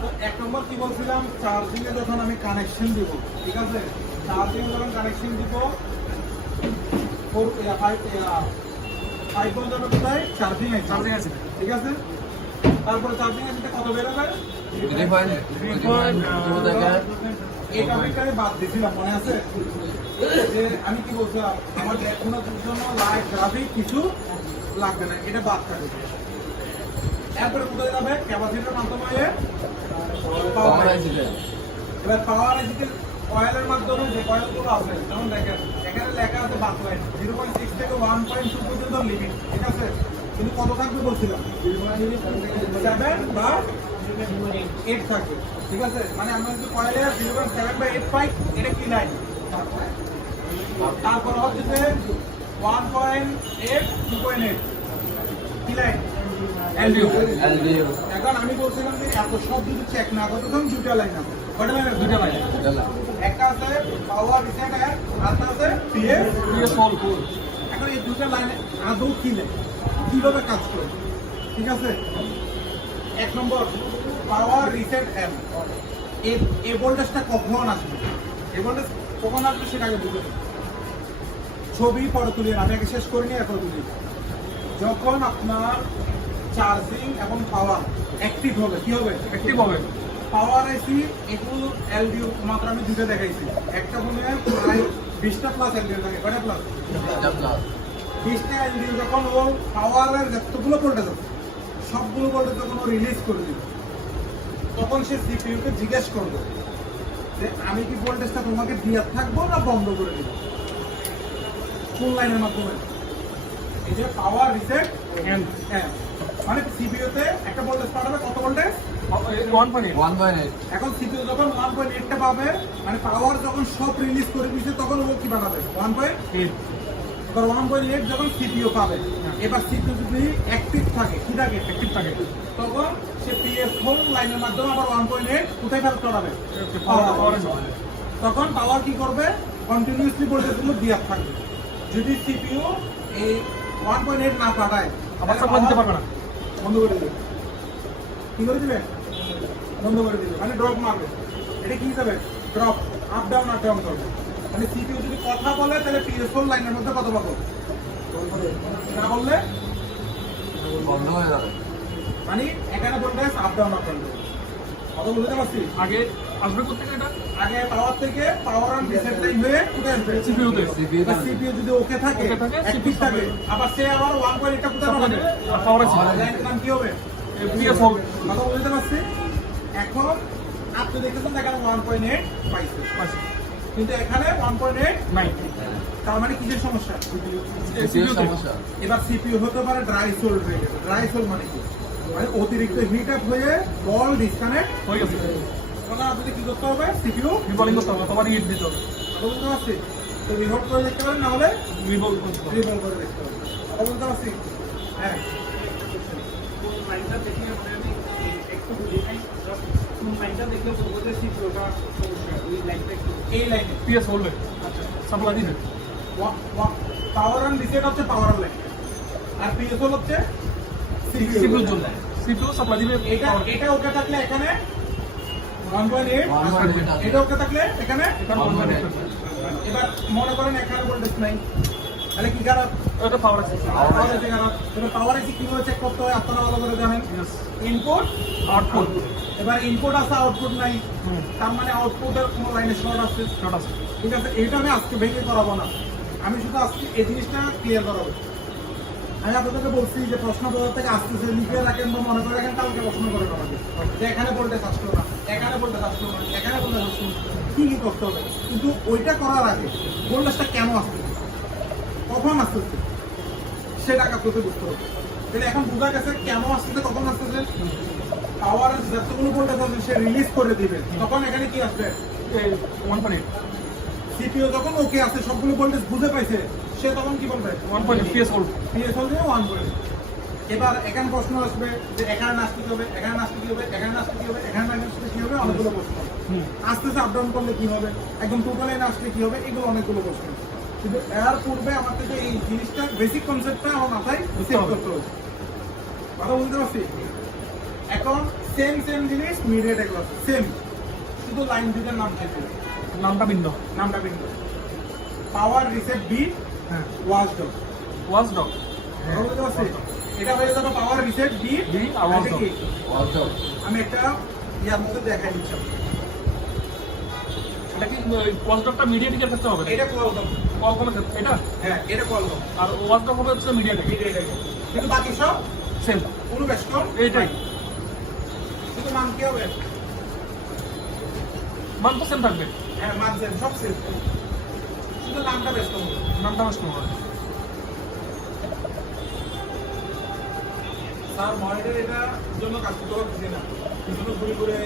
তো এক নম্বর কি বলছিলাম, চার্জিং এ যখন আমি কানেকশন দিব, ঠিক আছে, চার্জিং যখন কানেকশন দিব 5 ভোল্ট যাবে কোথায়, চার্জিং আছে, ঠিক আছে। তারপরে চার্জিং আছে কত বেরোবে, এই টপিকটা আমি বাদ দিয়েছিলাম, মনে আছে যে আমি কি বলছিলাম, আমার দেখানোর জন্য লাইট গ্রাফিক কিছু লাগবে না, এটা বাদ থাকে। এরপরে কোথায় যাবে, ক্যাপাসিটরের মাধ্যমে পাওয়ার আইসি। এবার পাওয়ার আইসিতে কয়েলের মাধ্যমে যে কয়েলগুলো আছে, যেমন দেখেন এখানে লেখা আছে বাকলাইন 0.6 থেকে 1.2 পর্যন্ত লিমিট, ঠিক আছে। কিন্তু কত থাকবে বলছিলাম, 7 বা 8 থাকবে, ঠিক আছে। মানে আমরা যদি কয়েলে 0.7 বা 8 পাই, এটা কি লাইন। তারপর হচ্ছে যে 1.8 2.8 কি লাইন, এলডিও। এখন আমি বলছিলাম যে এত সব যদি চেক না করতে তখন দুটা লাইন আছে, কয়টা লাইন, দুটা লাইন। একটা আছে পাওয়ার রিসেট আর একটা আছে পিএস হোল। এখন এই দুটা লাইনে আদৌ কি লাইন, কিভাবে কাজ করে, ঠিক আছে। এক নম্বর পাওয়ার রিসেট এম, এই ভোল্টেজটা কখন আসবে, এই ভোল্টেজ কখন আসবে সেটা আগে বুঝে নিন। ছবি পরে তুলি, আমি আগে শেষ করিনি, এরপর তুলি। যখন আপনার চার্জিং এবং পাওয়ার অ্যাক্টিভ হবে, কি হবে, অ্যাক্টিভ হবে। পাওয়ার আইসি এগুলো এলডিও মাত্র আমি দুটো দেখাইছি, একটা মনে হয় প্রায় 20টা প্লাস এলডিও থাকে, কয়টা প্লাস, 20টা এলডিও। যখন ও পাওয়ারের যতগুলো ভোল্টেজ আছে সবগুলো ভোল্টেজ যখন ও রিলিজ করে দিবে, তখন সে সিপিইউকে জিজ্ঞেস করবে যে আমি কি ভোল্টেজটা তোমাকে দিয়ে থাকবো না বন্ধ করে দিব, কোন লাইনের মাধ্যমে। এই যে পাওয়ার রিসেট এম, মানে সিপিইউতে একটা ভোল্টেজ পাঠাবে, কত ভোল্টেজ, 1.8। এখন সিপিইউ যখন 1.8টা পাবে, মানে পাওয়ার যখন সব রিলিজ করে দিয়েছে, তখন ও কি বানাবে, 1.8। এবার 1.8 যখন সিপিইউ পাবে, এবার সিপিইউ যদি অ্যাক্টিভ থাকে, কি থাকে, অ্যাক্টিভ থাকে, তখন সে পিএস হোল লাইনের মাধ্যমে আবার 1.8 কোথায় ফেরত করাবে, তখন পাওয়ার কি করবে, কন্টিনিউয়াসলি ভোল্টেজগুলো দিয়ে থাকবে। যদি সিপিইউ এই 1.8 না পাঠায়, আবার সাপ্লাই দিতে পারবে না, বন্ধ করে দিবে। কি করে দিবে, বন্ধ করে দিবে, মানে ড্রপ মারবে। এটা কি যাবে, ড্রপ, আপ ডাউন করবে। মানে সিপিইউ যদি কথা বলে তাহলে পিএস4 লাইনের মধ্যে কত পাবো, না বললে বন্ধ হয়ে যাবে। মানে এখানে ভোল্টেজ আপ ডাউন করবে। কত বুঝতে পারছি, আগে আসবে কোথেকে, এটা আগে পাওয়ার থেকে পাওয়ার অন রিসেট লাইন হয়ে কোথায় আসবে, সিপিইউতে। সিপিইউ যদি ওকে থাকে, অ্যাক্টিভ থাকে, আবার সে আবার 1.8টা কোথায় পাবে, আর পাওয়ার আছে লাইনের নাম কি হবে, পিএস হোল। কথা বুঝতে পারছি। এখন আপনি দেখতেছেন এখানে 1.8 পাইছে, কিন্তু এখানে 1.8 নাই, তার মানে কিসের সমস্যা, সিপিইউতে সমস্যা। এবার সিপিইউ হতে পারে ড্রাই সোল্ড হয়ে গেছে। ড্রাই সোল্ড মানে কি, মানে অতিরিক্ত হিট আপ হয়ে বল ডিসকানেক্ট হয়ে গেছে। তখন আপনাকে কি করতে হবে, সিপিইউ রিবলিং করতে হবে, তোমার হিট দিতে হবে, বুঝতে পারছি। তো রিভোল্ট করে দেখতে পারেন, না হলে রিবল করতে হবে। রিভোল্ট করে দেখতে হবে, বুঝতে পারছি। হ্যাঁ, এই লাইনে পিএস হোল সাপ্লাই দিবে, পাওয়ার অন রিসেট হচ্ছে পাওয়ার অন লাইন, আর পিএসএল হচ্ছে সিপিইউর জন্য। সিপিইউ সাপ্লাই দিবে, এটা ওকে থাকলে এখানে 1.8, এটা ওকে থাকলে এখানে। এবার মনে করেন এখানে ভোল্টেজ নাই, তাহলে কি খারাপ, এটা পাওয়ার আছে। পাওয়ার এসে কিভাবে চেক করতে হয় আপনারা ভালো করে জানেন, ইনপুট আউটপুট। এবার ইনপুট আছে আউটপুট নাই, তার মানে আউটপুটের কোনো লাইনে শর্ট আছে, ঠিক আছে। এইটা আমি আজকে ভেঙে করাবো না, আমি শুধু আজকে এই জিনিসটা ক্লিয়ার করাবো। আমি আপনাদেরকে বলছি যে প্রশ্ন বোঝার থেকে আসতেছে, লিখে রাখেন বা মনে করে রাখেন, কালকে প্রশ্ন করে আমাকে যে এখানে ভোল্টেজ আসলো না, এখানে ভোল্টেজ আসলো না, এখানে ভোল্টেজ আসলো না, কি কি করতে হবে। কিন্তু ওইটা করার আগে ভোল্টেজটা কেন আসতেছে, কখন আসতেছে, সেটা আপনাকে বুঝতে হবে। তাহলে এখন বোঝা গেছে কেন আসতেছে, কখন আসতেছে। পাওয়ার যতগুলো ভোল্টেজ আছে সে রিলিজ করে দিবে, তখন এখানে কি আসবে, 1.8। সিপিইউ যখন ওকে আছে, সবগুলো ভোল্টেজ বুঝে পাইছে, সে তখন কি বলবে, 1.8 পিএস হোল। পিএসএল দিয়ে 1.8। এবার এখানে প্রশ্ন আসবে যে এখানে আসতে কি হবে, এখানে আসতে কি হবে, এখানে আসতে কি হবে, এখানে আসতে কি হবে, অনেকগুলো প্রশ্ন। আসতেছে আপ ডাউন করলে কি হবে, একদম টোটাল লাইন আসলে কি হবে, এগুলো অনেকগুলো প্রশ্ন। কিন্তু এর পূর্বে আমার থেকে এই জিনিসটা বেসিক কনসেপ্টটা আমার মাথায় সেট করতে হবে, কথা বলতে পারছি। এখন সেম জিনিস মিডিয়েট এগুলো সেম, শুধু লাইন দুটার নাম চেঞ্জ, নামটা ভিন্ন। নামটা ভিন্ন। পাওয়ার রিসেট বি, হ্যাঁ, ওয়াচডগ। ওয়াচডগ। বুঝতে পারছি? এটা হয়ে যাবে পাওয়ার রিসেট বি বি আর এটা কি? ওয়াচডগ। আমি একটা ইয়ার মধ্যে দেখাই দিচ্ছি। এটা কি ওয়াচডগটা মিডিয়াটেকের ক্ষেত্রে হবে? এটা কোয়ালকম। কোয়ালকমের ক্ষেত্রে এটা, হ্যাঁ, এটা কোয়ালকম। আর ওয়াচডগ হবে হচ্ছে মিডিয়াটেক। কিন্তু বাকি সব সেম, কোনো বেস্টন এইটাই। শুধু মান কি হবে? মান তো সেম থাকবে, হ্যাঁ, মান সেম, সব সেম, শুধু নামটা বেস্টন হবে। নামটা নষ্ট হবে। স্যার মনিটর এটা জন্য কাজ করতে পারছি না, পিছনে ঘুরে ঘুরে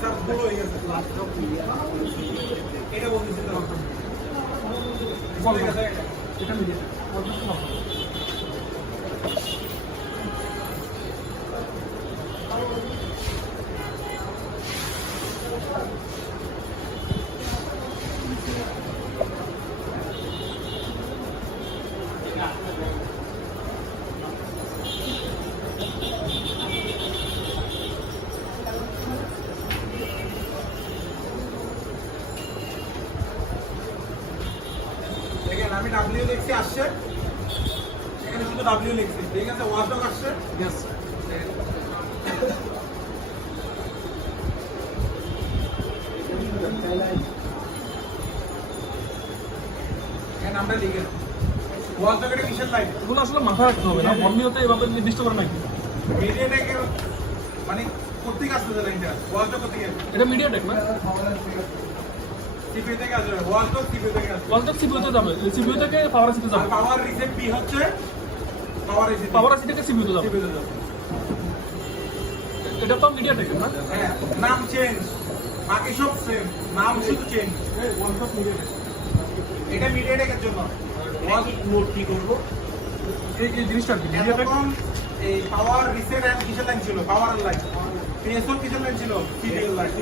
স্যার ভুল হয়ে গেছে। এটা বলতেছি তো কোয়ালকম। এটা এটা মিডিয়াটেক, ওয়াচডগ কোয়ালকম। দেখেন আমি ডাব্লিউ লিখছি আসছে, এখানে শুধু ডাব্লিউ লিখছি, ঠিক আছে? ওয়াচডগ আসছে, ইয়েস। এখানে আমরা লিখে ওয়াচডগ এটা কিসের লাইন? এগুলো আসলে মাথায় রাখতে হবে না, বর্ণীয়তে এভাবে নির্দিষ্ট করে নাকি। মিডিয়াটেকের মানে কোথেকে আসতেছে লাইনটা? ওয়াচডগ কোথেকে আসছে? এটা মিডিয়াটেক না, সিপিইউ থেকে আসবে, ওয়াচডগ সিপিইউ থেকে আসবে। ওয়াচডগ সিপিইউতে যাবে, সিপিইউ থেকে পাওয়ার আইসিতে আর যাবে, পাওয়ার রিসেট বি হচ্ছে পাওয়ার আইসি, পাওয়ার আইসি থেকে সিপিইউতে যাবে। সিপিইউতে যাবে। এটা তো মিডিয়াটেক না। হ্যাঁ, নাম চেঞ্জ, বাকি সব সেম, নাম শুধু চেঞ্জ। এটা মিডিয়াটেকের জন্য নোট কি করবো? এই জিনিসটা কি মিডিয়াটেক? এতক্ষণ এই পাওয়ার রিসেট এন্ড কিসের লাইন ছিল? Power line. পিএসও কিসের লাইন ছিল? CPU line.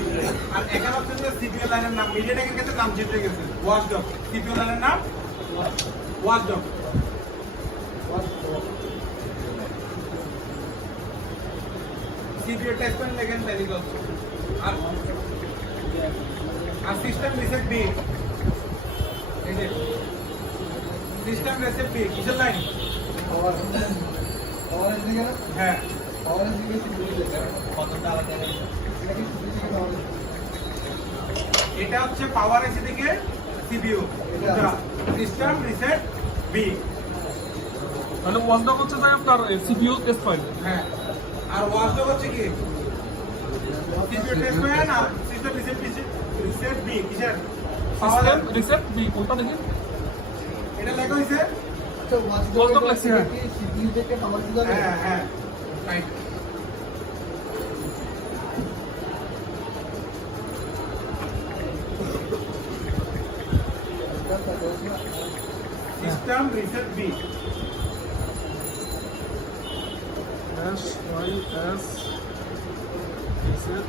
আর এখানে হচ্ছে যে সিপিইউ লাইনের নাম মিডিয়াটেকের ক্ষেত্রে নাম চেঞ্জ হয়ে গেছে, ওয়াচডগ। সিপিইউ লাইনের নাম ওয়াচডগ। সিপিইউ টেস্ট পয়েন্ট লেখেন তাই দিল। আর সিস্টেম রিসেট বি, এই যে সিস্টেম রিসেট বি কিসের লাইন? হ্যাঁ, এটা হচ্ছে পাওয়ার এসি থেকে সিপিইউ, সিস্টেম রিসেট বি। তাহলে ওয়াচডগ হচ্ছে যে আপনার সিপিইউ টেস্ট ফাইল। হ্যাঁ, আর ওয়াচডগ হচ্ছে কি? সিপিইউ টেস্ট পয়েন্ট আর সিস্টেম রিসেট বি কিসের? সিস্টেম রিসেট বি কোনটা দেখি? এটা লেখা হয়েছে। ওয়াচডগ লেখছি, হ্যাঁ। হ্যাঁ হ্যাঁ, right. System reset B. S Y S reset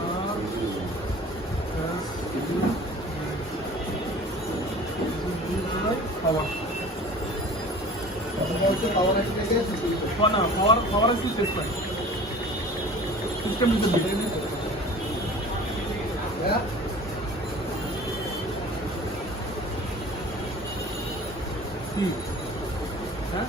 আর এস পাওয়ার না, power IC test file, system reset B. কি? হ্যাঁ,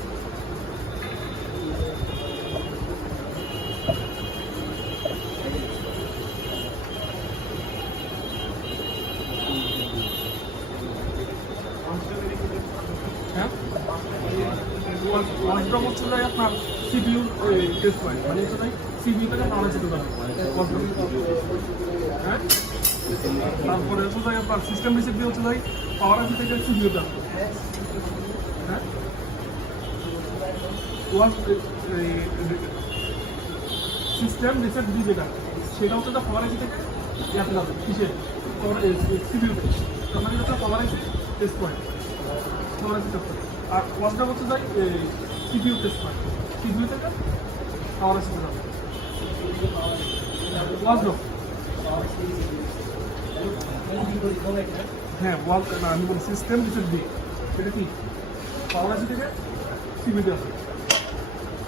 হ্যাঁ। ওয়াচডগ হচ্ছে যে আপনার সিপিইউ টেস্ট পয়েন্ট, মানে হচ্ছে যে সিপিইউ থেকে পাওয়ার আইসিতে যাবে। হ্যাঁ, তারপরে হচ্ছে যে আপনার সিস্টেম রিসেট বি হচ্ছে যে পাওয়ার আইসি থেকে সিপিইউ যাবে। হ্যাঁ, সিস্টেম রিসেট বি যেটা, সেটা হচ্ছে যে পাওয়ার আইসি থেকে ইয়াতে যাবে, কিসে? সিপিইউতে। তার মানে হচ্ছে পাওয়ার আইসি টেস্ট পয়েন্ট, পাওয়ার আইসি টেস্ট পয়েন্ট। আর ওয়াচডগ হচ্ছে যে সিপিইউ টেস্ট পয়েন্ট, সিপিইউ থেকে পাওয়ার আইসিতে যাবে। ওয়াচডগ, হ্যাঁ, না আমি বলি সিস্টেম রিসেট বি, এটা কি? পাওয়ার আইসি থেকে সিপিইউতে আসে।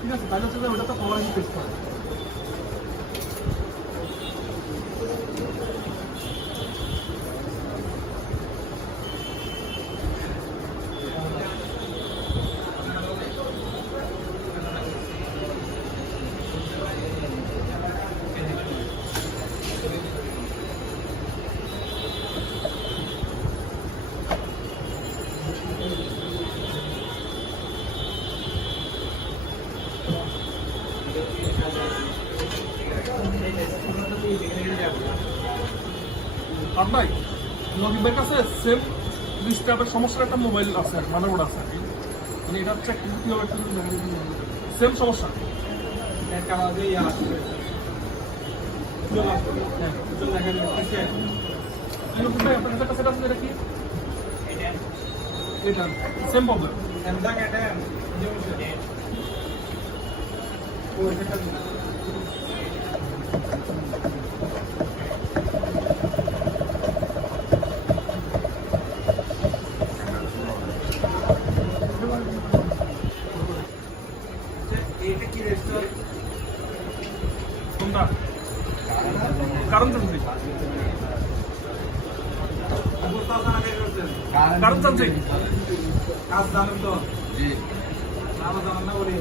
ঠিক আছে, তাহলে হচ্ছে যে ওটা তো পলারাইজিং টেস্ট করে। আর ভাই নকিবের কাছে সেম ডিস্টার্বের সমস্যার একটা মোবাইল আছে, মাদারবোর্ড আছে, মানে এটা চেক কীভাবে একটু সেম সমস্যা। একটা আমাদের ইয়ে আসবে হ্যাঁ চল দেখা যাচ্ছে নকিব ভাই আপনার কাছে সেটা আছে, এটা কি এটা সেম প্রবলেম। এমদা কেটে ও এটা এটা কি রেস্টুরেন্ট কোনটা কারণ জানছি, কারণ জানছি কাজ জানেন তো জি নাম জানেন না বলি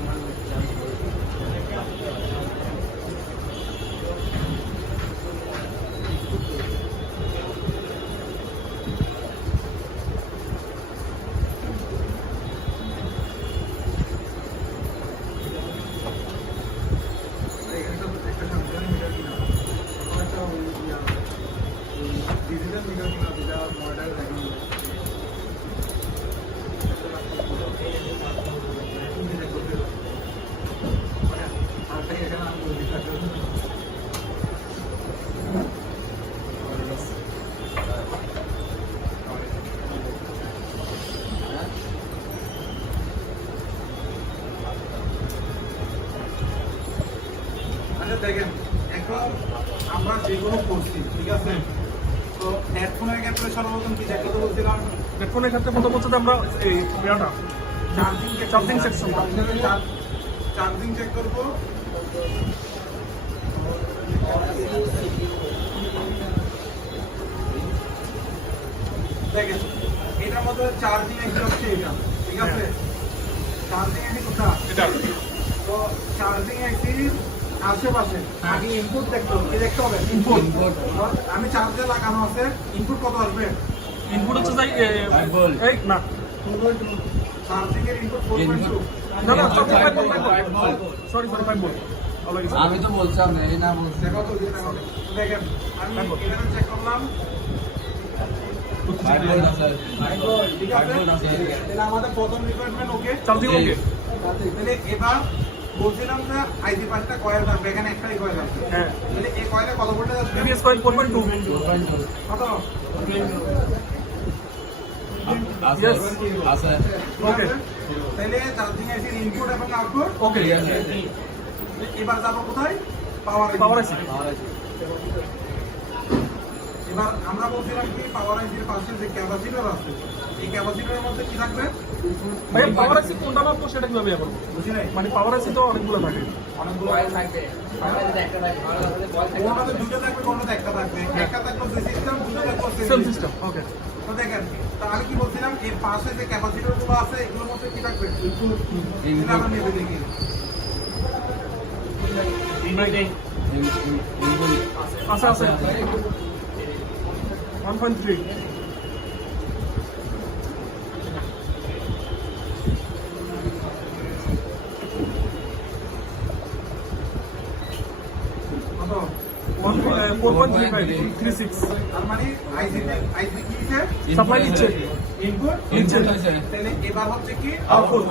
ডিজিটাল মিটার কিনা যেটা মডেল দেখেন আচ্ছা দেখেন এখন আমরা যেগুলো করছি ঠিক আছে তো হেডফোনের ক্ষেত্রে সর্বপ্রথম কি চেক করতে বলছিলাম হেডফোনের ক্ষেত্রে প্রথম হচ্ছে যে আমরা এই ইয়াটা চার্জিং সেকশন চার্জিং চেক করবো দেখেন এটার মধ্যে চার্জিং একটু হচ্ছে এটা ঠিক আছে চার্জিং একটি কোথা এটা তো চার্জিং একটি আশেপাশে আগে ইনপুট দেখতে হবে কি দেখতে হবে ইনপুট আমি চার্জে লাগানো আছে ইনপুট কত আসবে ইনপুট হচ্ছে যাই 5 ভোল্ট। এই না চার্জিং এর ইনপুট 4.2 না না Input 5 volt, 5 volt. Sorry 5 volt already আমি তো বলছিলাম না এই না বলছি দেখো তো দেখেন আমি এখানে চেক করলাম 5 ভোল্ট আছে ঠিক 5 আছে ভোল্ট আছে তাহলে আমাদের প্রথম রিকোয়ারমেন্ট ওকে চার্জিং ওকে তাহলে এবার বলছিলাম যে আইডি পাঁচটা কয়েল থাকবে এখানে একটাই কয়েল আছে হ্যাঁ তাহলে এই কয়েলে কত ভোল্টেজ আসবে প্রিভিয়াস কয়েল 4.2 কত আছে আছে ওকে তাহলে চার্জিং আইসির ইনপুট এবং আউটপুট ওকে এবার যাবো কোথায় পাওয়ার পাওয়ার আছে এবার আমরা বলছিলাম কি পাওয়ার আইসির পাশে যে ক্যাপাসিটর আছে এই ক্যাপাসিটরের মধ্যে কি থাকবে ভাই পাওয়ার আছে কোনটা মাপবো সেটা কিভাবে ইয়ে করবো, বুঝি নাই মানে পাওয়ার আছে তো অনেকগুলো থাকে অনেকগুলো কোনটাতে দুটো থাকবে কোনটাতে একটা থাকবে একটা থাকবে দুই সিস্টেম দুটো থাকবে সেম সিস্টেম ওকে তো দেখেন তো আমি কি বলছিলাম এর পাশে যে ক্যাপাসিটর গুলো আছে এগুলোর মধ্যে কি থাকবে ইনপুট আমরা নেবে দেখি আছে আছে 1.3 কত 4.35 তার মানে আইসি কি দিছে সাপ্লাই দিচ্ছে ইনপুট নিচ্ছে তাহলে এবার হচ্ছে কি আউটপুট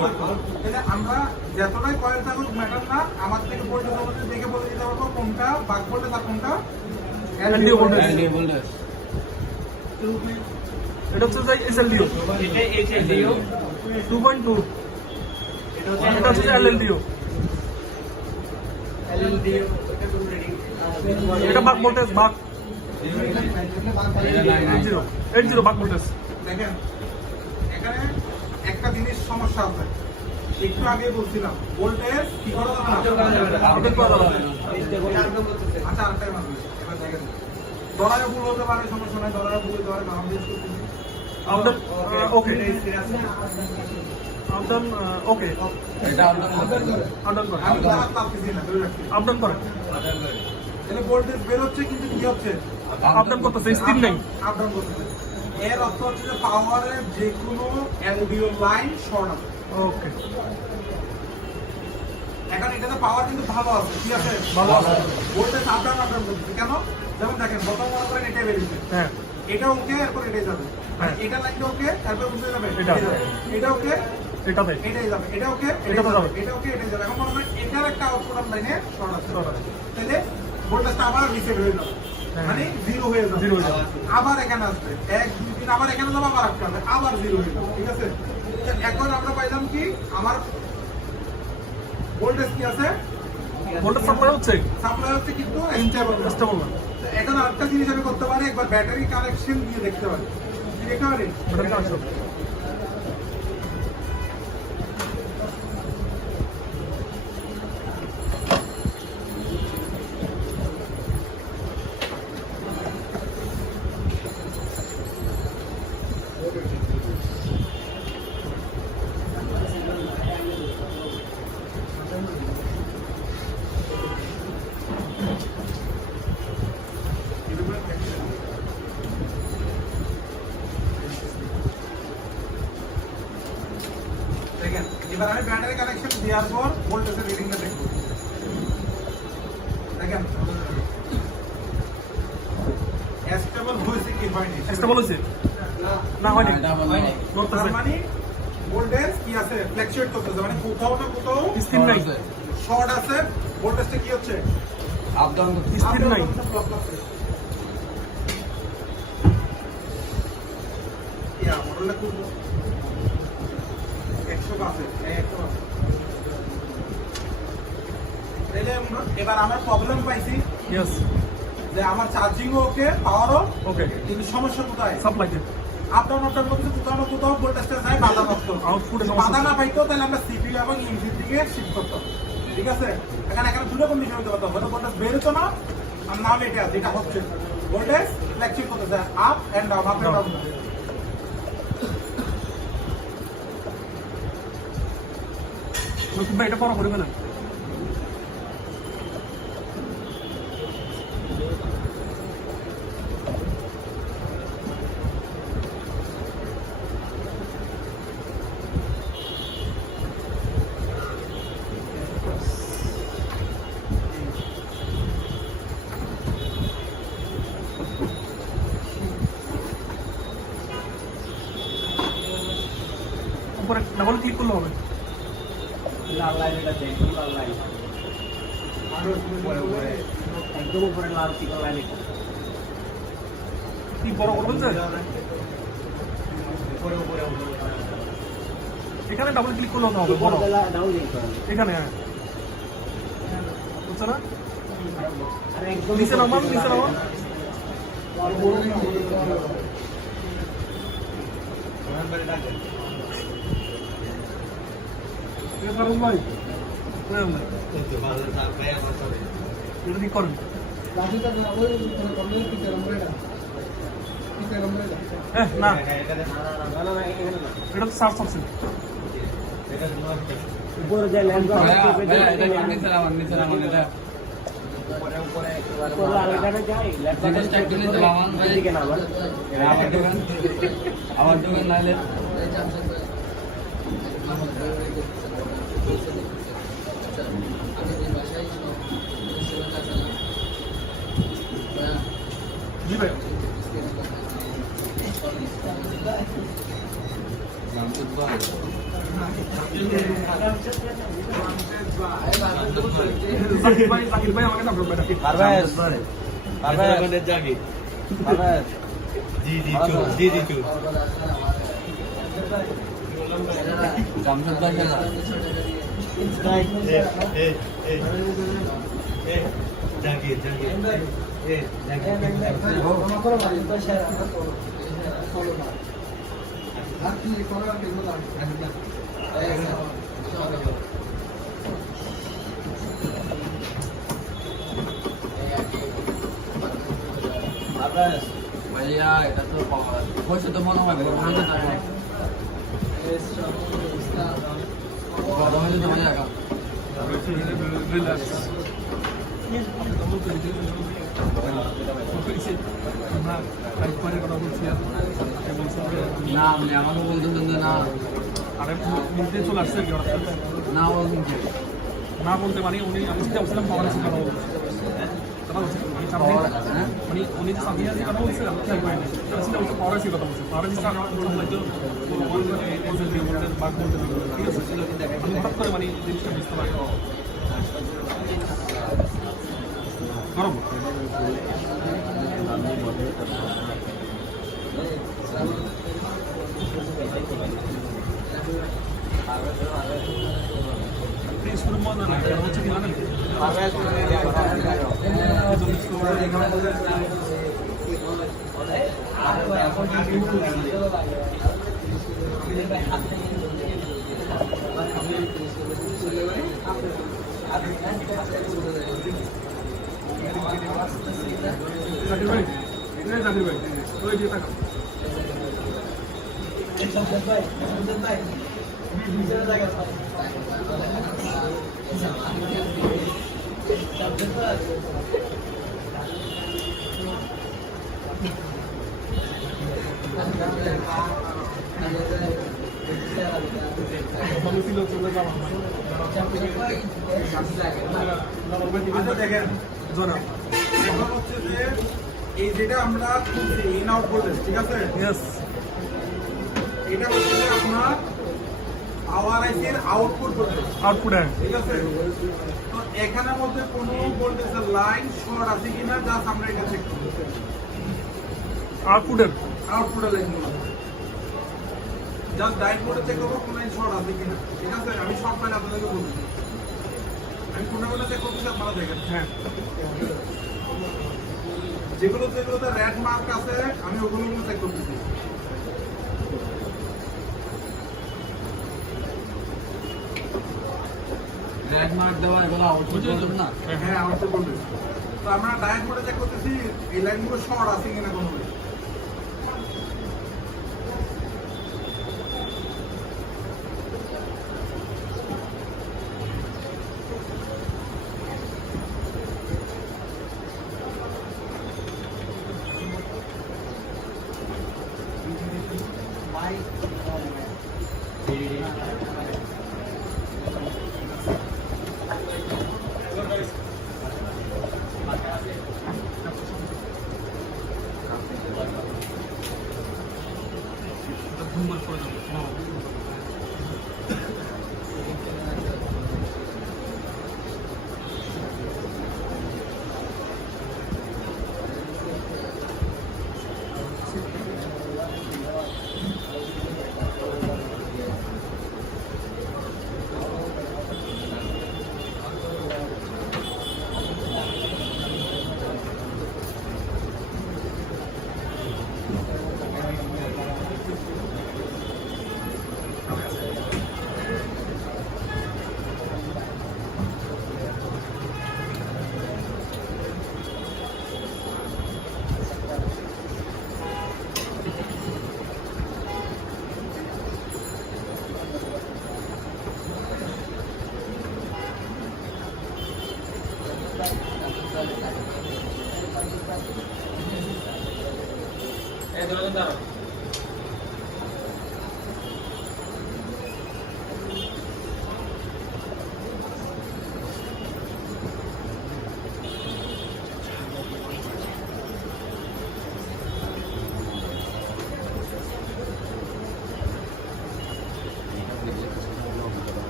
তাহলে আমরা যতটাই কয়েল থাকুক ম্যাটার না আমার থেকে পরিচিত আমাদের দেখে বলে দিতে পারবো কোনটা বাক ভোল্টেজ আর কোনটা LDO ভোল্টেজ এলডি ভোল্টেজ এটা হচ্ছে যাই SLDO এটা HLDO 2.2 এটা হচ্ছে LLDO LLDO এটা বাক ভোল্টেজ বাক এটা 80 বাক ভোল্টেজ দেখেন এখানে একটা জিনিস সমস্যা আছে একটু আগে বলছিলাম ভোল্টেজ কি করা যাবে না আপডেট করা যাবে না। আচ্ছা আরেকটাই মানুষ এবার দেখেন ডলারে ভুল হতে পারে সমস্যা নাই ডলারে ভুল হতে পারে বাংলাদেশ করতেছি আপডেট ওকে আপডাউন ওকে এটা আপনার আপডাউন করেন আমি ক্লাস পাচ্ছি না ধরে রাখছি আপডাউন করেন তাহলে ভোল্টেজ বের হচ্ছে কিন্তু কি হচ্ছে আপডাউন করতেছে স্টিল নেই আপ ডাউন করতেছে এর অর্থ হচ্ছে যে পাওয়ারের যে কোনো এলডিও লাইন শর্ট আছে ওকে এখন এটাতে পাওয়ার কিন্তু ভালো আছে কি আছে ভালো আছে। ভোল্টেজ আপ ডাউন করতেছে কেন যেমন দেখেন প্রথম মনে করেন এটা বেরিয়েছে হ্যাঁ এটা ওকে এরপর এটাই যাবে হ্যাঁ। এটা লাইনটা ওকে তারপর বুঝতে যাবে এটা। এটা ওকে এটাতে এটাই যাবে এটা ওকে এটাতে যাবে। এটা ওকে এটাই যাবে এখন মনে করেন এটার একটা আউটপুট লাইনে শর্ট আছে Short আছে। তাহলে ভোল্টেজটা আবার রিসেট হয়ে যাবে হ্যাঁ। মানে জিরো হয়ে যাবে Zero হয়ে যাবে। আবার এখানে আসবে 1 2 3 আবার এখানে যাবে আবার আটকাবে আবার জিরো হয়ে যাবে ঠিক আছে তো এখন আমরা পাইলাম কি আমার ভোল্টেজ কি আছে ভোল্টেজ সাপ্লাই হচ্ছে সাপ্লাই হচ্ছে কিন্তু স্টেবল স্টেবল না এখন আরেকটা জিনিস আমি করতে পারি একবার ব্যাটারি কানেকশন দিয়ে দেখতে পারি কি দেখতে পারি ব্যাটারি কানেকশন দেখেন এবার আমি ব্যাটারি কানেকশন দেওয়ার পর ভোল্টেজের রিডিংটা দেখব দেখেন স্টেবল হয়েছে কি হয়নি স্টেবল হয়েছে না হয়নি এটা বললাম নড়তেছে তার মানে ভোল্টেজ কি আছে ফ্ল্যাকচুয়েট করতেছে মানে কোথাও না কোথাও স্থির নাই শর্ট আছে ভোল্টেজটা কি হচ্ছে আপ ডাউন করতে স্থির নাই ইয়া মডেলটা খুব 100 আছে এই 100 আছে তাহলে এবার আমার প্রবলেম পাইছি ইয়েস যে আমার চার্জিংও ওকে পাওয়ারও ওকে কিন্তু সমস্যা কোথায় সাপ্লাইতে আপ ডাউন করতে কোথাও না কোথাও ভোল্টেজটা যায় বাধা প্রাপ্ত Output এ সমস্যা বাধা না পাইতো তাহলে আমরা সিপিইউ এবং ইউনিট দিকে শিফট করতাম ঠিক আছে এখানে দুটো কন্ডিশন হতে পারতো হয়তো ভোল্টেজ বের হতো না আর না হলে এটা হচ্ছে ভোল্টেজ ফ্ল্যাকচুয়েট করতে যায় up and down up and down ভাই এটা পড়া করে ফেলেন উপরে ডাবল ক্লিক করলে হবে লাল লাইন এটা দেখ লাল লাইন একদম উপরে লাল চিকন লাইন এটা কি বড় করবেন স্যার উপরে উপরে এখানে ডাবল ক্লিক করলে হবে বড় ডাউন দিন করেন এখানে হ্যাঁ বুঝছো না আর একদম নিচে নামান নিচে নামান ফারুক ভাই এটা কি করেন না এটা তো সার্চ অপশন উপরে যে ল্যান্ড ভাইয়া ভাইয়া এটা নিচে নামান এটা উপরে উপরে উপরে আর এখানে যাই জিনিসটা একটু নিচে নামান ভাই দিকে নামান আমার দোকান নাইলে জি ভাই জামশেদ ভাই জাকির ভাই আমাকে নাম বলবেন পারভেজ পারভেজ পারভেজ জামশেদ ভাই খেলা ভাইয়া এটা তো পয়সা তো মনে হয় বড় হয়ে যেতে পারে বড় হয়ে যেতে ভাইয়া এখন রিল্যাক্স আপনি তো বলছেন যে আমরা টাইপ করে কথা বলছি আর বলছেন যে না মানে আমাকে বলতেছেন যে না আরে নিতে চলে আসছে কি ওরা না বলছেন কি না বলতে মানে উনি আমি চিন্তা করছিলাম পাওয়ার আছে কথা বলছি কথা বলছি আমি সামনে হ্যাঁ মানে উনি যে সামনে আছে কথা বলছিলাম খেয়াল করিনি আমি চিন্তা করছি পাওয়ার আছে কথা বলছি পাওয়ার আছে আমার হয়তো বলতে দিয়ে বলতে বাঘ বলতে ঠিক আছে আমি হঠাৎ করে মানে জিনিসটা বুঝতে পারি গরম প্লিজ শুরু মনে না কেন হচ্ছে কি জানেন জাকির ভাই জাকির ভাই ওই দিয়ে টাকা ছিল চলে যাওয়া আচ্ছা দেখেন জনাব এখন হচ্ছে যে এই যেটা আমরা খুলছি ইন আউট ভোল্টেজ, ঠিক আছে? ইয়েস এটা হচ্ছে যে আপনার আওয়ার আইসির আউটপুট ভোল্টেজ, আউটপুট হ্যাঁ ঠিক আছে? তো এখানের মধ্যে কোনো ভোল্টেজের লাইন শর্ট আছে কিনা জাস্ট আমরা এটা চেক করব। আউটপুটের আউটপুটের লাইনগুলো জাস্ট ডাইট মোডে চেক করবো কোন লাইন শর্ট আছে কিনা, ঠিক আছে? আমি শর্ট লাইন আপনাদেরকে বলছি, আমি কোনটা চেক করতেছি আপনারা দেখেন। হ্যাঁ যেগুলোতে রেড মার্ক আছে আমি ওগুলো চেক করতেছি। রেড মার্ক দেওয়া এগুলো আউটপুট বলতেন না হ্যাঁ আমার তো বলবেন। তো আমরা ডায়েট মোডে চেক করতেছি এই লাইনগুলো শর্ট আছে কিনা কোনো লাইন। ধুমবার করে যাবো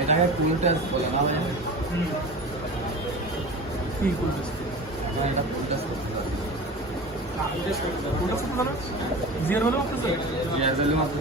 এটাকে ফুল টেস্ট বলে না ভাই কি করতেছে হ্যাঁ এটা ফুল টেস্ট করতে হবে কোনটা করতে হবে জিয়ার হলে করতেছে ইয়ার ভ্যালু মাত্র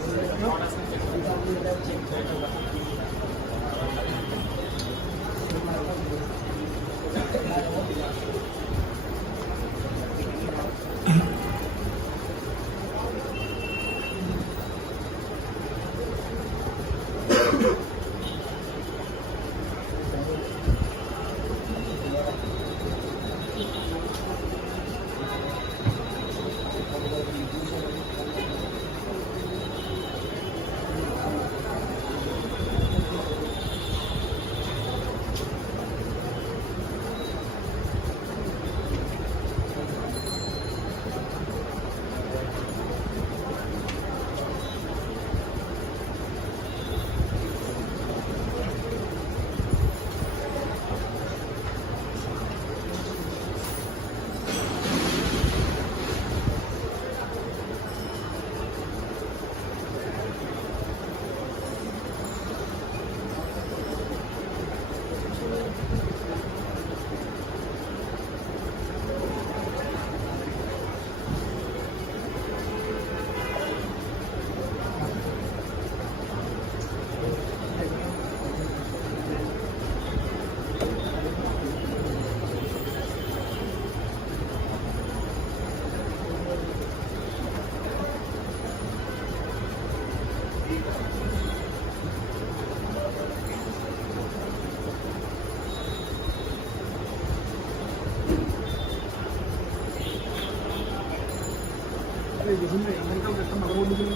এই দেখুন না, আমেরিকার একটা মাথা বন্ধ করে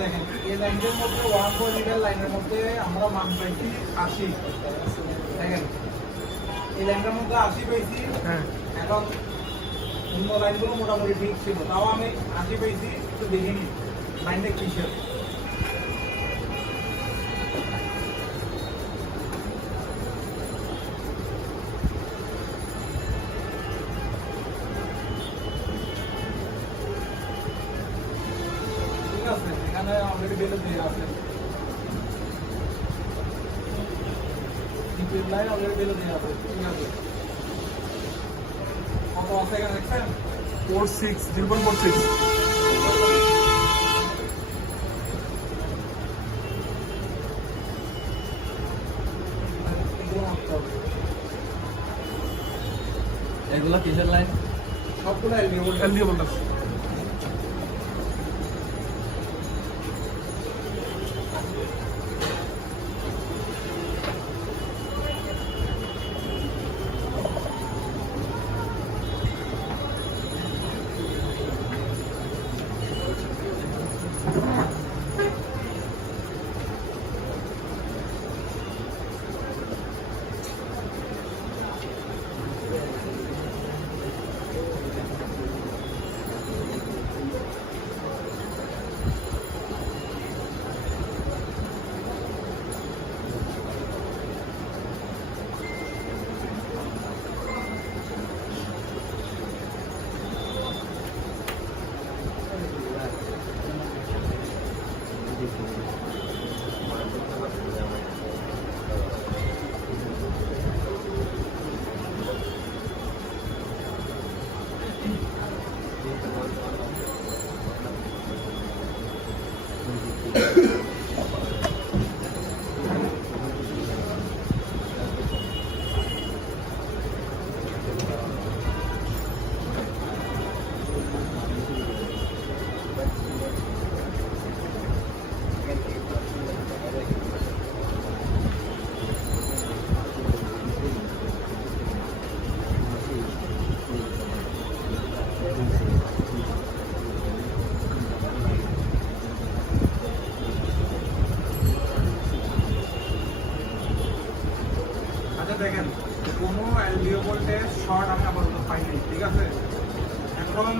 দেখেন এই লাইনের মধ্যে 1 লিটার লাইনের মধ্যে আমরা মান পাইছি 80। দেখেন এই লাইনের মধ্যে 80 পাইছি। হ্যাঁ এখন অন্য লাইনগুলো মোটামুটি ঠিক ছিল, তাও আমি 80 পাইছি। একটু দেখে নিই লাইনটা কিসের। ঠিক আছে, এখানে অলরেডি বেলে দেওয়া আছে। লাইন অলরেডি বেলে দেওয়া আছে। ঠিক আছে, কত আছে এখানে দেখছেন? 46 0.46 এগুলো মাপতে হবে। এগুলো কিসের লাইন? সবগুলো এলডিও বলতে এলডিও বলতেছে। দেখেন কোনো এলডিও ভোল্টেজ শর্ট আমি আপাতত পাইনি। ঠিক আছে, এখন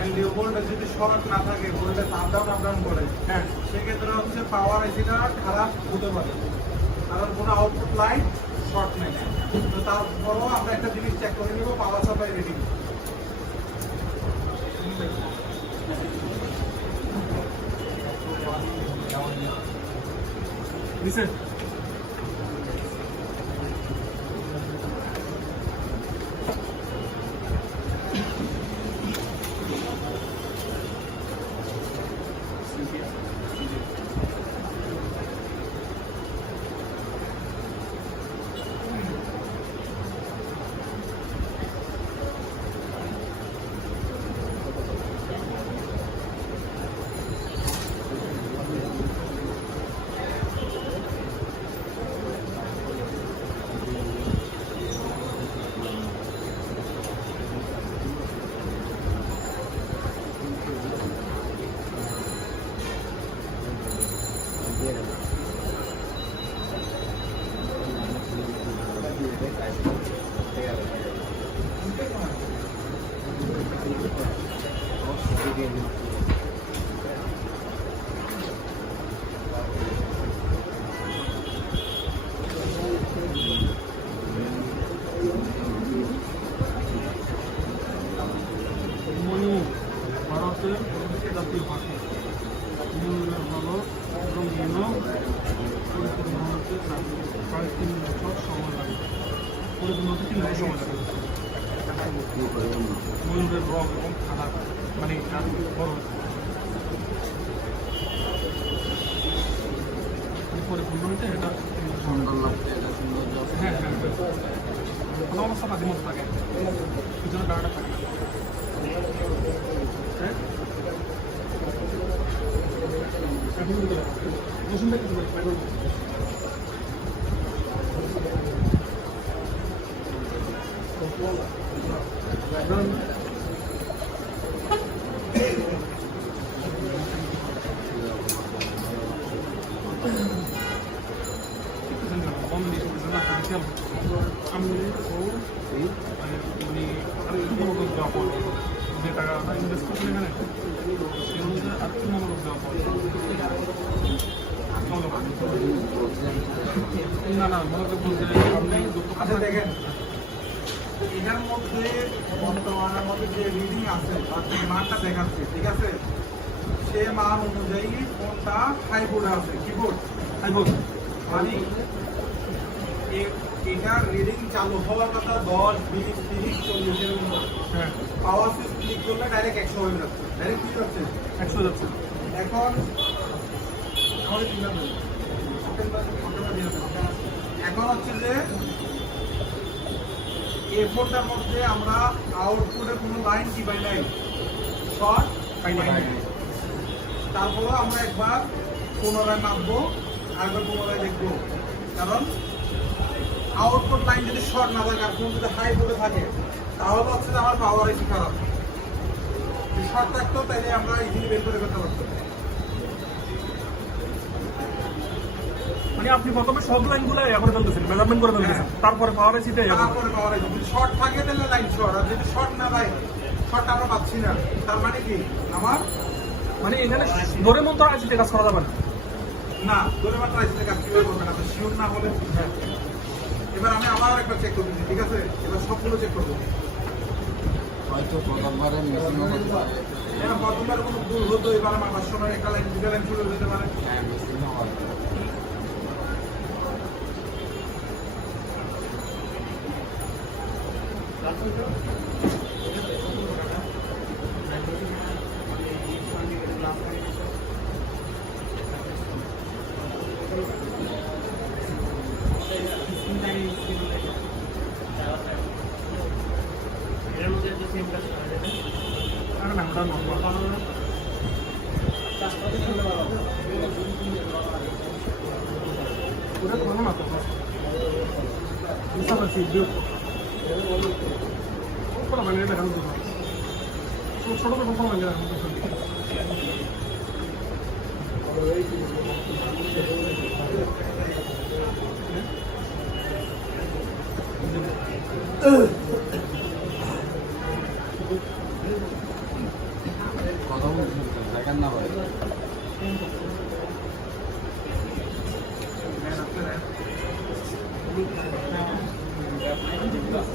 এলডিও বোল্টে যদি শর্ট না থাকে, বোল্টে আপ ডাউন করে, হ্যাঁ সেক্ষেত্রে হচ্ছে পাওয়ার আইসিটা খারাপ হতে পারে, কারণ কোনো আউটপুট লাইন শর্ট নেই। তো তারপরও আমরা একটা জিনিস চেক করে নেব, পাওয়ার সাপ্লাই রেটিং। দিছে মনু ভারতের জাতীয় পাখি। ময়ূরের ভালো রঙিন পরিপূর্ণ হতে প্রায় 3 বছর সময় লাগে। পরিপূর্ণ হতে 3 বছর সময় লাগে। ময়ূরের রং এবং খাবার মানে বড় পরিপূর্ণ হতে এটা সুন্দর লাগছে, এটা সৌন্দর্য আছে। হ্যাঁ হ্যাঁ কোনো অবস্থা মাঝে মধ্যে থাকে, এই জন্য কারণটা থাকে। হ্যাঁ এখন মৌসুমটা কিছু আমি ও মানে আর মনোযোগ দেওয়া পড়ে যে টাকাটা ইনভেস্ট করছেন এখানে সেই অনুযায়ী আর কি মনোযোগ দেওয়া পড়ে না না মনোযোগ বলতে আপনি আচ্ছা দেখেন, এটার মধ্যে বর্তমানের মধ্যে যে রিডিং আছে বা যে মানটা দেখাচ্ছে, ঠিক আছে, সে মান অনুযায়ী ফোনটা হাই বোর্ডে আছে, কিবোর্ড মানে এটার রিডিং চালু হওয়ার কথা 10, 20, 30, 40 এর মতো। হ্যাঁ পাওয়ার সুইচ ক্লিক করলে ডাইরেক্ট 100 হয়ে যাচ্ছে, ডাইরেক্ট কি যাচ্ছে। 100 যাচ্ছে। এখন এখন হচ্ছে যে এই ফোনটার মধ্যে আমরা আউটপুটের কোনো লাইন কি পাই নাই, শর্ট পাই নাই। তারপরেও আমরা একবার পুনরায় মাপবো, আরেকবার পুনরায় দেখবো, কারণ আউটপুট লাইন যদি শর্ট না থাকে আর ফোন যদি হাই বোর্ডে থাকে তাহলে হচ্ছে যে আমার পাওয়ার একটু খারাপ। শর্ট থাকতো তাইলে আমরা ইজিলি বের করে করতে পারতাম। মানে আপনি প্রথমে সব লাইনগুলো ইয়া করে ফেলতেছেন, মেজারমেন্ট করে ফেলতেছেন, তারপরে পাওয়ার এসিটা ইয়া তারপরে পাওয়ার যদি শর্ট থাকে তাহলে লাইন শর্ট, আর যদি শর্ট না থাকে শর্ট আমরা পাচ্ছি না, তার মানে কি আমার মানে এখানে ধরে মন্ত্র আইসিতে কাজ করা যাবে না। না ধরে মাত্র আইসিতে কাজ কিভাবে করবেন আপনি শিওর না হলে। হ্যাঁ এবার আমি আবার একবার চেক করে দিচ্ছি, ঠিক আছে, এবার সবগুলো চেক করবো। হয়তো প্রথমবারে মিসিংও হতে পারে। এবার প্রথমবার কোনো ভুল হতো, এবার আমার ভাষ্য নয় একটা লাইন দুটো লাইন চলে যেতে পারে। হ্যাঁ, মিসিংও হয়। আরে না ওটা নর্মাল ওটা ভালো না তো বুঝতে পারছি ওটা মানে দেখানো তো না ছোট ছোট কথা মানে দেখানো তো কি বল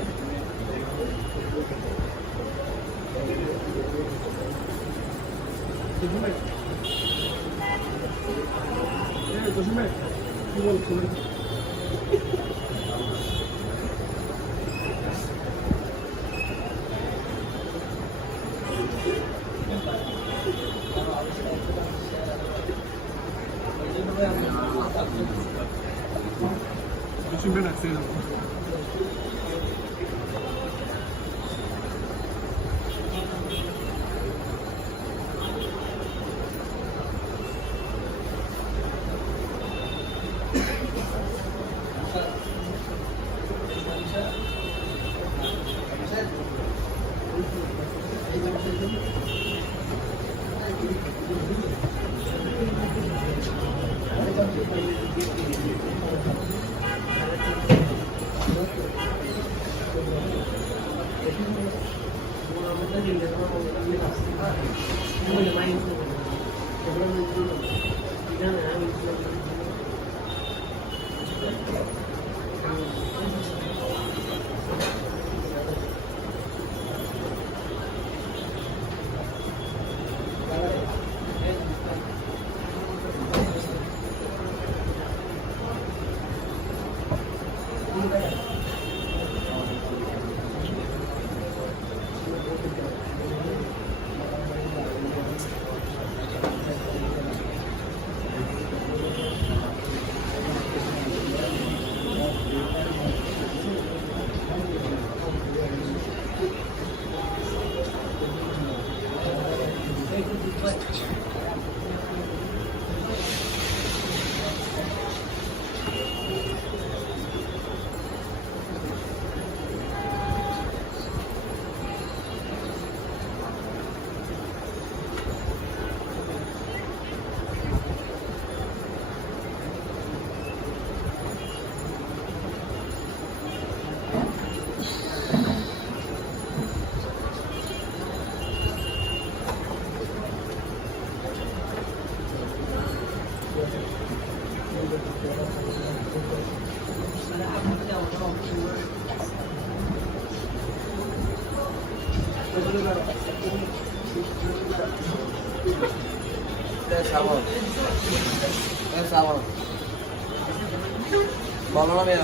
Düşünme nak seni. Sabor. Sabor. Vamos a ver.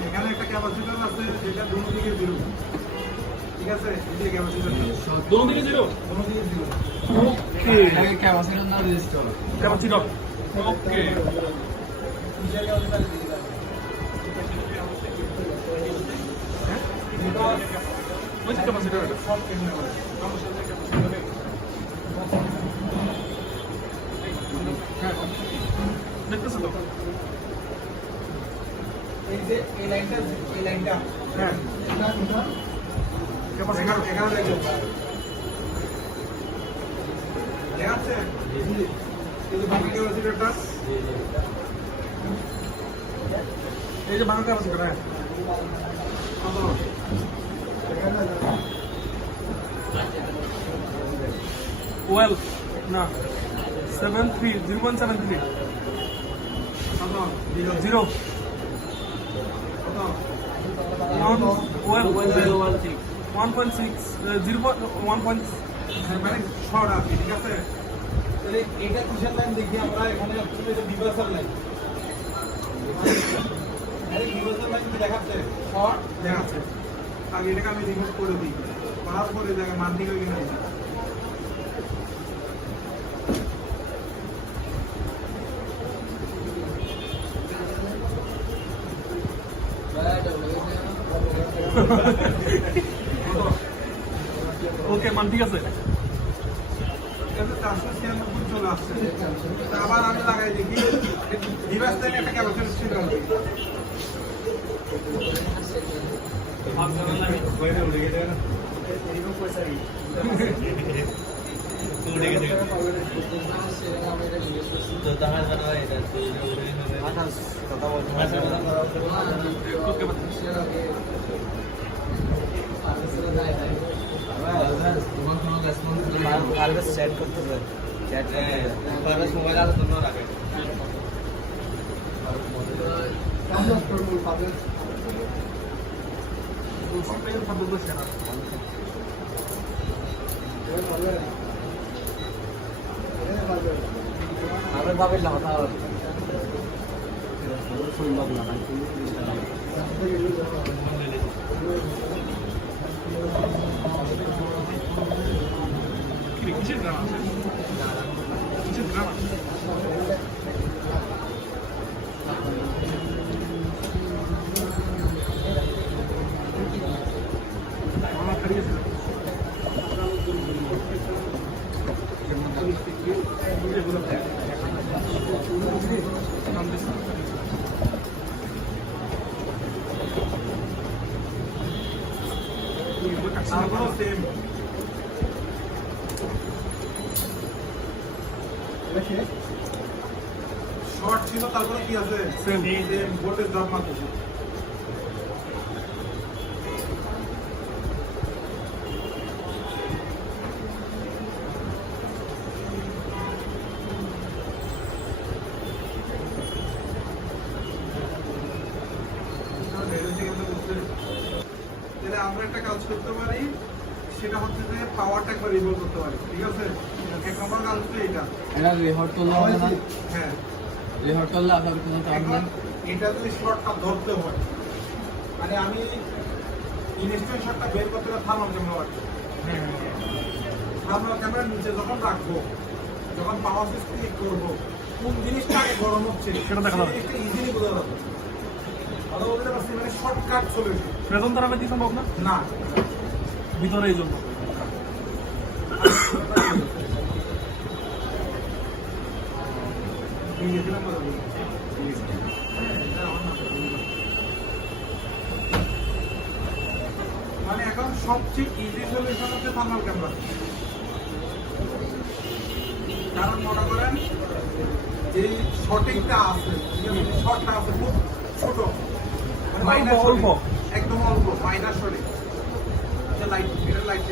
এখানে একটা ক্যাপাসিটর আছে যেটা দুই দিকে জিরো ঠিক আছে এই ক্যাপাসিটর दोनों दिखे जीरो দুই দিকে জিরো ओके क्या वसीला ना रजिस्टर क्या बची डॉक ओके वही कैपेसिटर দেখতেছ তো এই যে এই লাইনটা হ্যাঁ ক্যাপাসিটর এখানে দেখো দেখা যাচ্ছে এই যে বাকি ক্যাপাসিটরটা এই যে বাকি ক্যাপাসিটর হ্যাঁ ওয়েল না 73 জিরো well 1.6 0.1. মানে শর্ট আছে ঠিক আছে তাহলে এটা কিসের লাইন দেখি আমরা এখানে অ্যাকচুয়ালি এটা ডিভার্সাল লাইন আরে ডিভার্সাল লাইন কি দেখাচ্ছে শর্ট দেখাচ্ছে আগে এটাকে আমি রিমুভ করে দিই করার পরে দেখে মান দিকে কিনা ওকে মান ঠিক আছে এটা 496 চলে আসছে আবার আমি লাগাই দেখি ডিভাইস লাইনে একটা ক্যাপাসিটর ছিল ওকে পারভেজ চ্যাট করতে পারে চ্যাট পারভেজ মোবাইল আছে তোমরা রাখে সবটাই পদ্ধতি সেরা আমরা ভাবে লাগাতা কিসের গ্রাম আছে কিসের গ্রাম আছে আমার হারিয়েছে এগুলো নাম দিচ্ছে তারপরে সেম শর্ট ছিল, তারপরে কি আছে Same. সেম ভোল্টেজ ড্রপ মারতেছে। তাহলে আমরা একটা কাজ করতে পারি, সেটা হচ্ছে যে পাওয়ারটা একবার রিভলভ করতে পারি, ঠিক আছে? এক নম্বর কাজ হচ্ছে এটা। এটা রেহট তোলা হবে না হ্যাঁ, রেহট তোলা আসার কোনো কারণ এখন নেই এটা যদি শর্টটা ধরতে হয়, মানে আমি ইনস্ট্যান্ট শর্টটা বের করতে হবে থার্মাল ক্যামেরা, থার্মাল ক্যামেরার নিচে যখন রাখবো, যখন পাওয়ার সুইচ ক্লিক করবো, কোন জিনিসটা আগে গরম হচ্ছে সেটা দেখা যাবে। জিনিসটা ইজিলি বোঝা যাবে। কথা বলতে পারছি, মানে শর্টকাট সলিউশন বেতন তারা কি সম্ভব না না। ভিতরে এই জন্য মানে এখন সবচেয়ে ইজি সলিউশন হচ্ছে থার্মাল ক্যামেরা। কারণ মনে করেন যে শর্টিংটা আছে, শর্টটা আছে খুব ছোট, মানে minor অল্প। shorting, একদম অল্প মাইনার শর্টিং। লাইট, এটা লাইট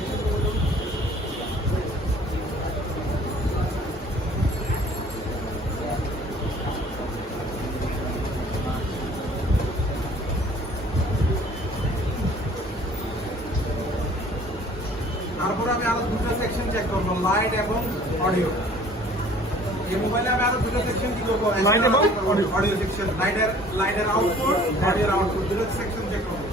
তারপরে আমি আরো দুটো সেকশন চেক করবো, লাইট এবং অডিও। এই মোবাইলে আমি আরো দুটো সেকশন কি করবো, Light এবং audio। অডিও সেকশন, লাইটের আউটপুট, অডিওর আউটপুট, দুটো সেকশন চেক করবো।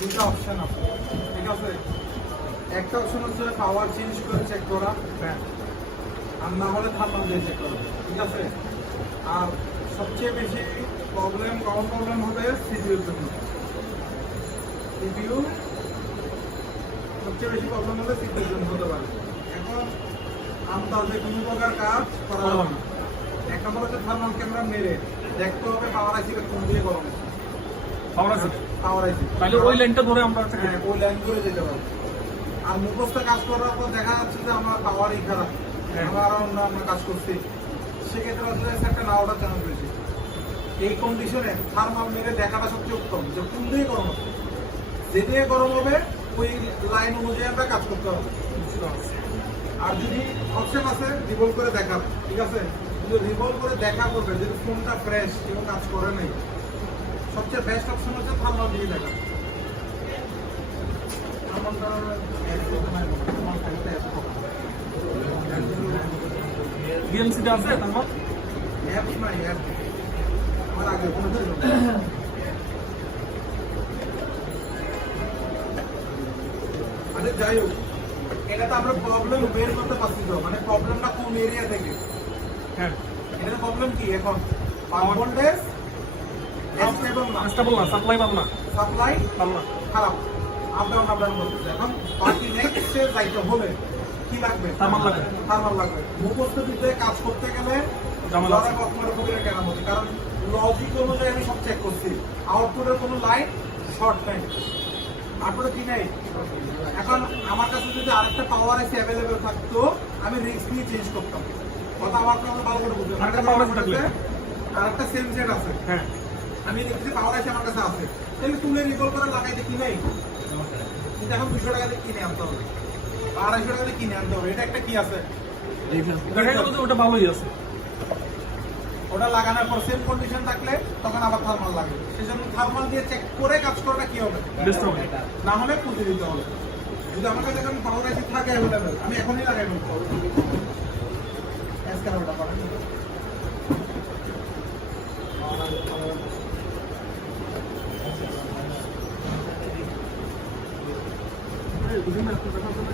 দুটো অপশন আছে, ঠিক আছে? একটা অপশন হচ্ছে পাওয়ার চেঞ্জ করে চেক করা, আর না হলে থার্মাল দিয়ে চেক করা, ঠিক আছে? আর সবচেয়ে বেশি কমন প্রবলেম হবে সিপিইউর জন্য। সিপিইউ সবচেয়ে বেশি প্রবলেম হলে সিপিইউর জন্য হতে পারে। এখন আন্দাজে কোনো প্রকার কাজ করা যাবে না। এক নম্বর হচ্ছে থার্মাল ক্যামেরা মেরে দেখতে হবে পাওয়ার আইসিটা কোন দিয়ে গরম হচ্ছে। পাওয়ার আছে পাওয়ার আইসি তাহলে ওই লাইনটা ধরে আমরা একটা হ্যাঁ, ওই লাইন করে যেতে পারবো। আর মুখস্থ কাজ করার পর দেখা যাচ্ছে যে আমার পাওয়ারই খারাপ, আমরা আরো অন্য কাজ করছি, সেক্ষেত্রে আসলে একটা না ওঠার চান্স বেশি। এই কন্ডিশনে থার্মাল মেরে দেখাটা সবচেয়ে উত্তম, যে কোন দিয়ে গরম হবে। যে দিয়ে গরম হবে ওই লাইন অনুযায়ী আমরা কাজ করতে হবে। আর যদি অপশন আছে রিভলভ করে দেখাবে, ঠিক আছে, যদি রিভলভ করে দেখা করবে যদি ফোনটা ফ্রেশ এবং কাজ করে নাই, সবচেয়ে বেস্ট অপশন হচ্ছে থার্মাল দিয়ে দেখা। বিএমসিতে আছে তারপর অ্যাপস নাই, অ্যাপ আমার আগে কোনো ছিল না। আরে যাই হোক, এটা তো আমরা প্রবলেম বের করতে পারছি তো, মানে প্রবলেমটা কোন এরিয়া থেকে। হ্যাঁ এটার প্রবলেম কি এখন? পাওয়ার ভোল্টেজ স্টেবল না, স্টেবল না, সাপ্লাই পাব না, সাপ্লাই পাব না। খারাপ, আপ ডাউন বলতেছে। এখন বাকি নেক্সটে যাইতে হলে কি লাগবে? থার্মাল লাগবে। থার্মাল লাগবে। মুখস্থ বিদ্যায় কাজ করতে গেলে ঝামেলা আছে। কখনো কখনো কেন হচ্ছে, কারণ লজিক অনুযায়ী আমি সব চেক করছি, আউটপুটের কোনো লাইন শর্ট নাই, তারপরে কি নাই। এখন আমার কাছে যদি আরেকটা পাওয়ার এসে অ্যাভেলেবেল থাকতো, আমি রিস্ক নিয়ে চেঞ্জ করতাম। কথা আমার কাছে ভালো করে বুঝতে আরেকটা power IC থাকলে? আরেকটা সেম সেট আছে, হ্যাঁ আমি দেখছি পাওয়ার এসে আমার কাছে আছে, তাহলে তুলে রিকল করে লাগাইতে কি নাই, কিন্তু এখন 200 টাকা দিয়ে কিনে আনতে হবে, 250 টাকা দিয়ে কিনে আনতে হবে। এটা একটা কি আছে, দেখা গেল যে ওটা ভালোই আছে। ওটা লাগানোর পর সেম কন্ডিশন থাকলে তখন আবার থার্মাল লাগে। সেজন্য থার্মাল দিয়ে চেক করে কাজ করাটা কি হবে, বেস্ট হবে। না হলে পুঁজি দিতে হবে। যদি আমার কাছে এখন পাওয়ার আইসি থাকে অ্যাভেলেবেল, আমি এখনই লাগাই বলতে হবে। ওটা করেন। এই বুঝিন না একটু দেখা যাবে।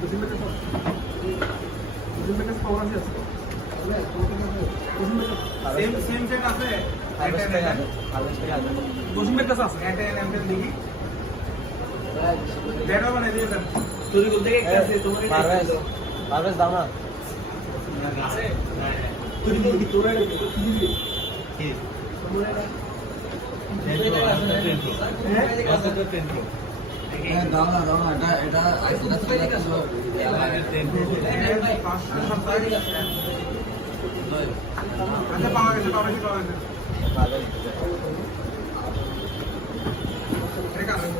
বুঝিন না কেন? বুঝিন না কেন পাওয়ার আছে? বুঝিন না কেন? সেম সেট আছে, বুঝিন না কাছে আছে। এটা এমএম দেখি ডেটা বানাই দিয়ে দেন। তুই বলতে কি আছে তোমার পারভেজ দাও না তুই বল কি তোরা কি দাও না এটা আইসিটা ছিল আচ্ছা পাওয়া গেছে, পাওয়া গেছে। এটা কারণ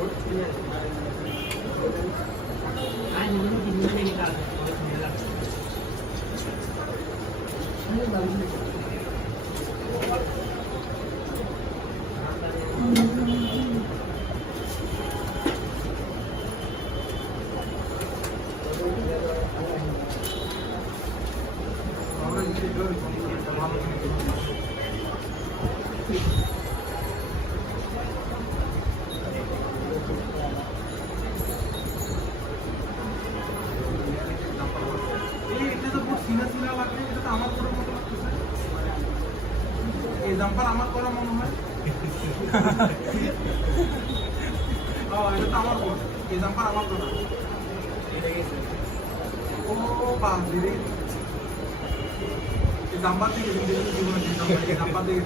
এই জাম্পার আমার করা মনে হয়। এটা তো আমার বোন, এই জাম্পার আমার করা। ও বাস দিদি, এই জাম্পার থেকে জীবনে জাম্পার থেকে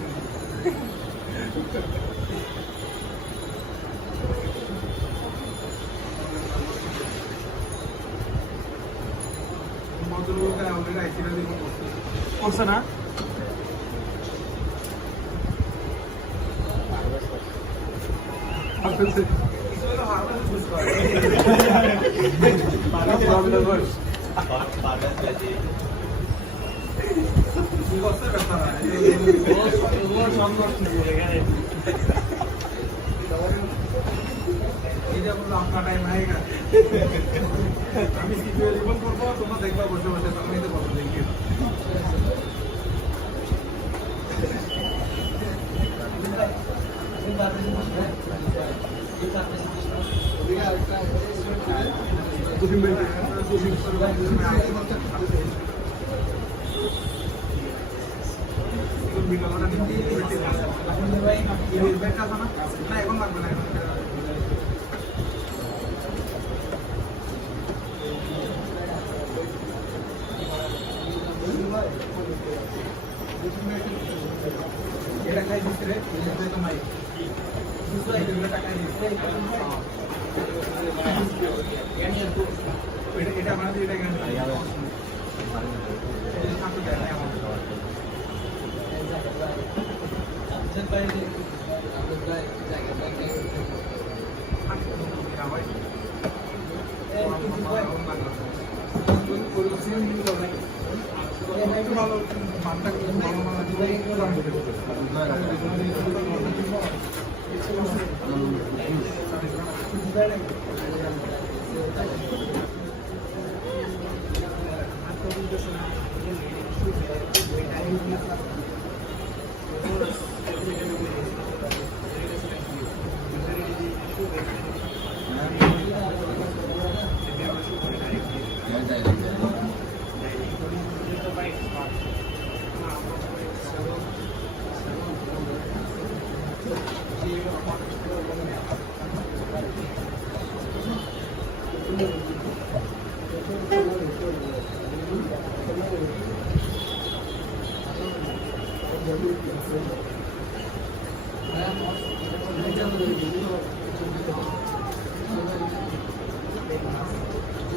ভদ্রলোক অলরেডি আইসিটা দিয়ে করছে না? আপনার টাইম হয়ে গেছে, আমি রিপোর্ট করবো, তোমরা দেখবা বসে বসে, আমি তো বলো দেখি না এখন লাগবে না, এটা খাই দিচ্ছে রে, তো নাই এটা আমাদের এটা কেন একটু ভালো মানটা ভালো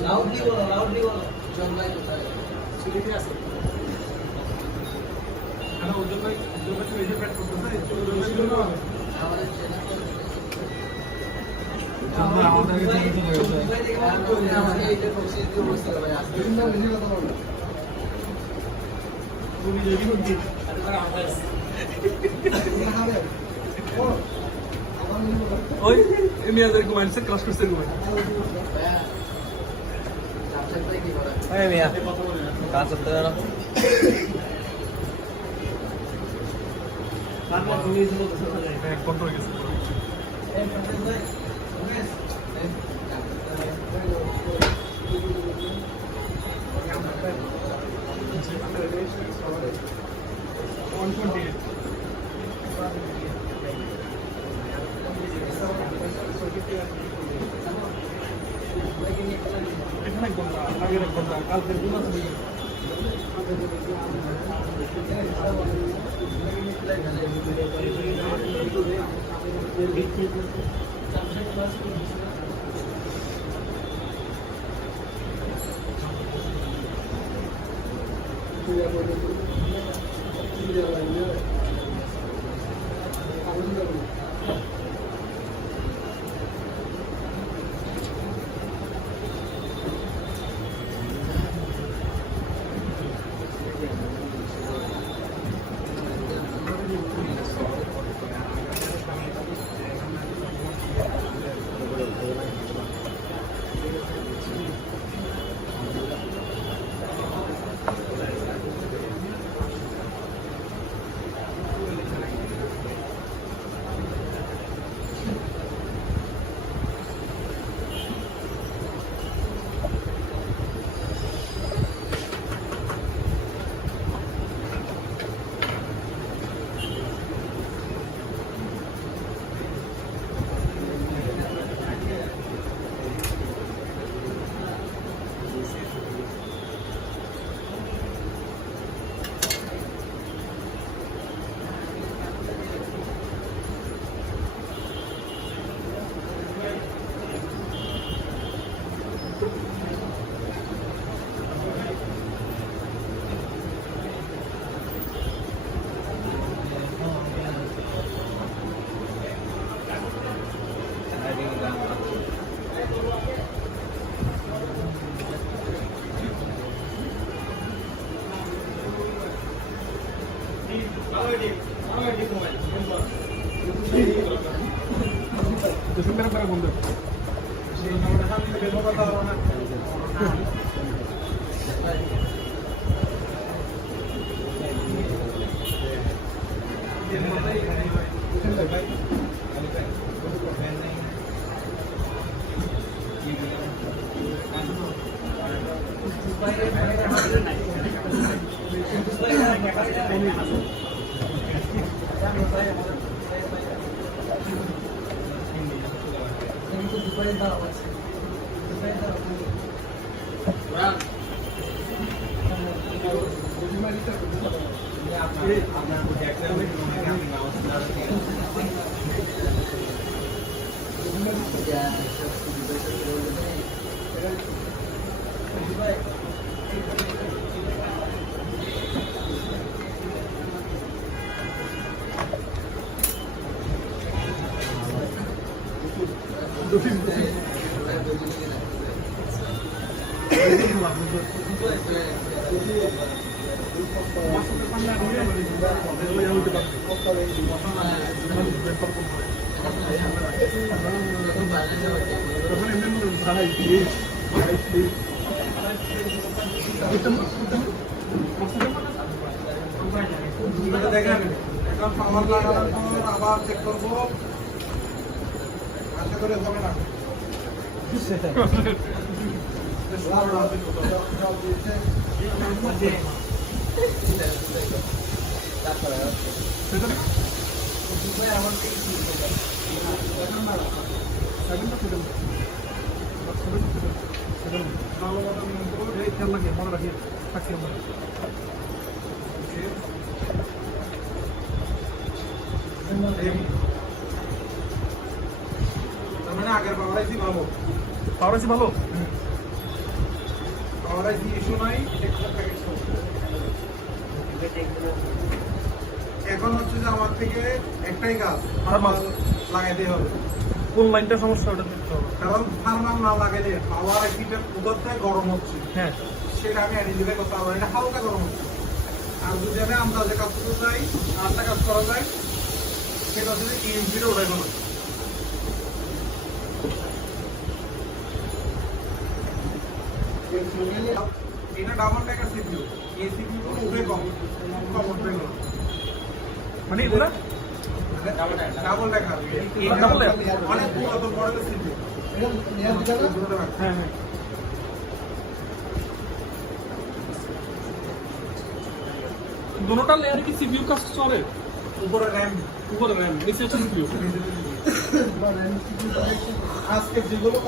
লাউডলি বলো জন্মাই কোথায় সিলেটে আছে ওর জন্য এই যে প্যাট করতেছে আমাদের ওই মিয়াদের মাইন্ডসেট ক্লাস করছে রুমে এই মিয়া কাজ করতে পারো এক বন্ধ হয়ে গেছে এখানে এক ঘন্টা আগের এক ঘন্টা কালকের দিন আছে Desempeño para Mundo. দেখেন এখন পাওয়ার লাগানোর পর আবার চেক করবো, আশা করে হবে না। মনে রাখি থাকি আমরা তার মানে আগের পাওয়ার আইসি ভালো, পাওয়ার আছে ভালো। পাওয়ার আইসি ইস্যু নাই। এখন হচ্ছে যে আমার থেকে একটাই কাজ, থার্মাল লাগাইতে হবে। কোন লাইনটা সমস্যা ওটা দেখতে হবে। কারণ থার্মাল না লাগাইলে পাওয়ার আইসিটা উদরটাই গরম হচ্ছে, হ্যাঁ সেটা আমি আইডেন্টিফাই করতে পারবো না, এটা হালকা গরম হচ্ছে। আর যদি আমি আন্দাজে কাজ করতে চাই, আটটা কাজ করা যায়, সেটা হচ্ছে যে ইএমপিটা ওঠাই গেল। এটা ডাবল টাকার সিপিইউ, এই সিপিইউ উঠে কম উঠে গেল। মানে এগুলা ডাবল টাকার Double decker? অনেক পুরাতন মডেলের সিপিইউ। হ্যাঁ হ্যাঁ দুটোটা লেয়ারে কি সিপিইউ কাজ চলে? উপরে র্যাম, উপরে র্যাম নিচে হচ্ছে সিপিইউ। আজকে যেগুলো